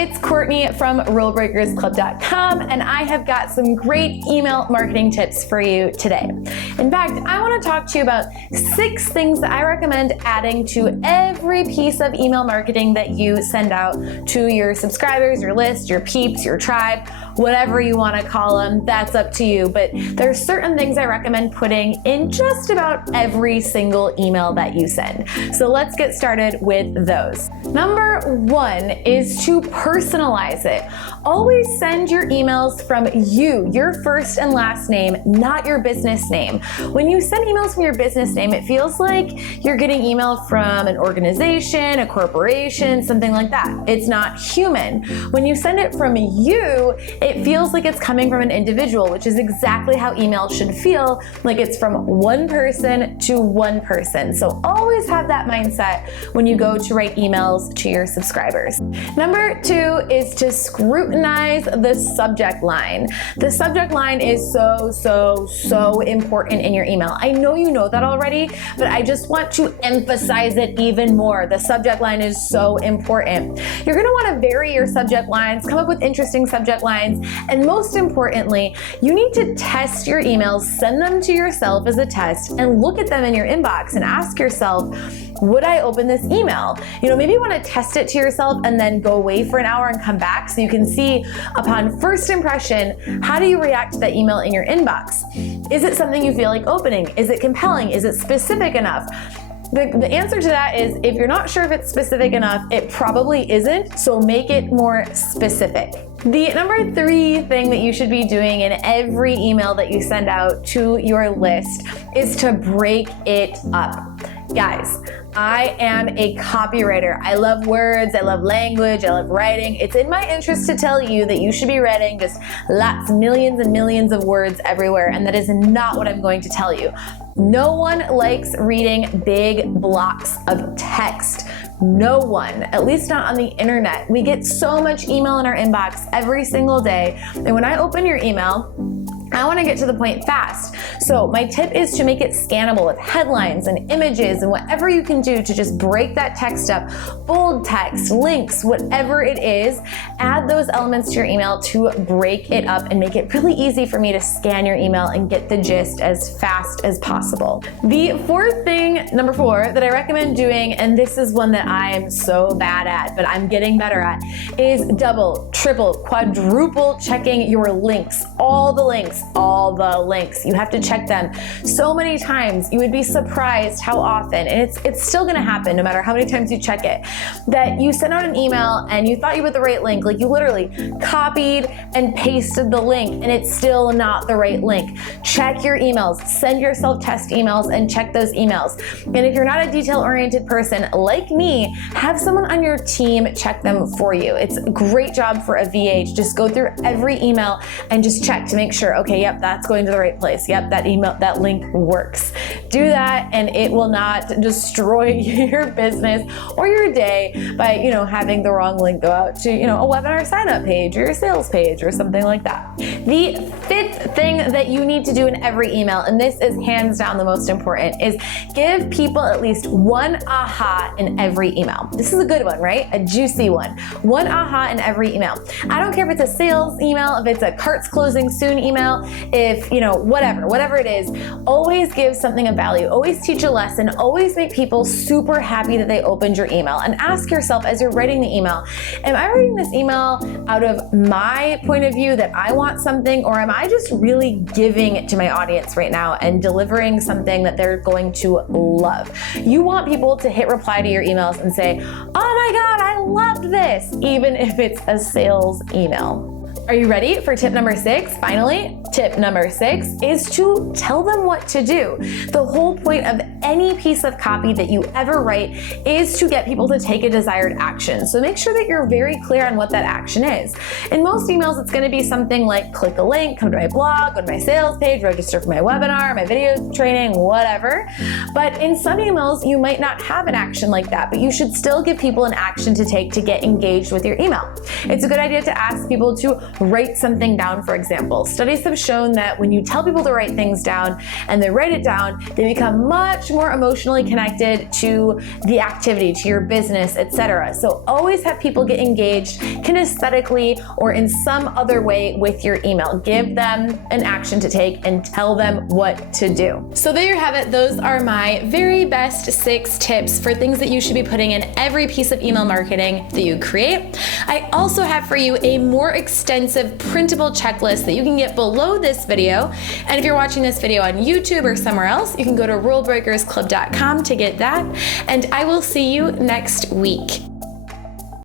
it's Courtney from RuleBreakersClub.com, and I have got some great email marketing tips for you today. In fact, I want to talk to you about 6 things that I recommend adding to every piece of email marketing that you send out to your subscribers, your list, your peeps, your tribe, whatever you want to call them. That's up to you. But there's certain things I recommend putting in just about every single email that you send. So let's get started with those. Number 1 is to personalize it. Always send your emails from you, your first and last name, not your business name. When you send emails from your business name, it feels like you're getting email from an organization, a corporation, something like that. It's not human. When you send it from you, it feels like it's coming from an individual, which is exactly how email should feel, like it's from one person to one person. So always have that mindset when you go to write emails to your subscribers. Number 2 is to scrutinize the subject line. The subject line is so important in your email. I know you know that already, but I just want to emphasize it even more. The subject line is so important. You're going to want to vary your subject lines, come up with interesting subject lines, and most importantly, you need to test your emails, send them to yourself as a test, and look at them in your inbox and ask yourself, would I open this email? Maybe you want to test it to yourself and then go away for an hour and come back so you can see upon first impression, how do you react to that email in your inbox? Is it something you feel like opening? Is it compelling? Is it specific enough? The answer to that is, if you're not sure if it's specific enough, it probably isn't, so make it more specific. The number 3 thing that you should be doing in every email that you send out to your list is to break it up. Guys, I am a copywriter. I love words, I love language, I love writing. It's in my interest to tell you that you should be writing just lots, millions and millions of words everywhere, and that is not what I'm going to tell you. No one likes reading big blocks of text. No one, at least not on the internet. We get so much email in our inbox every single day, and when I open your email, I want to get to the point fast. So my tip is to make it scannable with headlines and images and whatever you can do to just break that text up, bold text, links, whatever it is, add those elements to your email to break it up and make it really easy for me to scan your email and get the gist as fast as possible. The 4th thing, number 4, that I recommend doing, and this is one that I am so bad at, but I'm getting better at, is double, triple, quadruple checking your links, all the links. You have to check them so many times. You would be surprised how often, and it's still gonna happen no matter how many times you check it, that you sent out an email and you thought you had the right link, like you literally copied and pasted the link and it's still not the right link. Check your emails, send yourself test emails and check those emails. And if you're not a detail-oriented person like me, have someone on your team check them for you. It's a great job for a VA to just go through every email and just check to make sure, okay, yep, that's going to the right place. Yep, that link works. Do that and it will not destroy your business or your day by, having the wrong link go out to, a webinar sign-up page or your sales page or something like that. The 5th thing that you need to do in every email, and this is hands down the most important, is give people at least one aha in every email. This is a good one, right? A juicy one. One aha in every email. I don't care if it's a sales email, if it's a carts closing soon email, if, whatever it is, always give something of value, always teach a lesson, always make people super happy that they opened your email. And ask yourself as you're writing the email, am I writing this email out of my point of view that I want something, or am I just really giving it to my audience right now and delivering something that they're going to love? You want people to hit reply to your emails and say, oh my God, I loved this, even if it's a sales email. Are you ready for tip number 6? Finally, tip number 6 is to tell them what to do. The whole point of any piece of copy that you ever write is to get people to take a desired action. So make sure that you're very clear on what that action is. In most emails, it's going to be something like click a link, come to my blog, go to my sales page, register for my webinar, my video training, whatever. But in some emails, you might not have an action like that, but you should still give people an action to take to get engaged with your email. It's a good idea to ask people to write something down, for example. Studies have shown that when you tell people to write things down and they write it down, they become much more emotionally connected to the activity, to your business, etc. So always have people get engaged kinesthetically or in some other way with your email. Give them an action to take and tell them what to do. So there you have it. Those are my very best 6 tips for things that you should be putting in every piece of email marketing that you create. I also have for you a more extensive printable checklist that you can get below this video. And if you're watching this video on YouTube or somewhere else, you can go to rulebreakersclub.com to get that. And I will see you next week.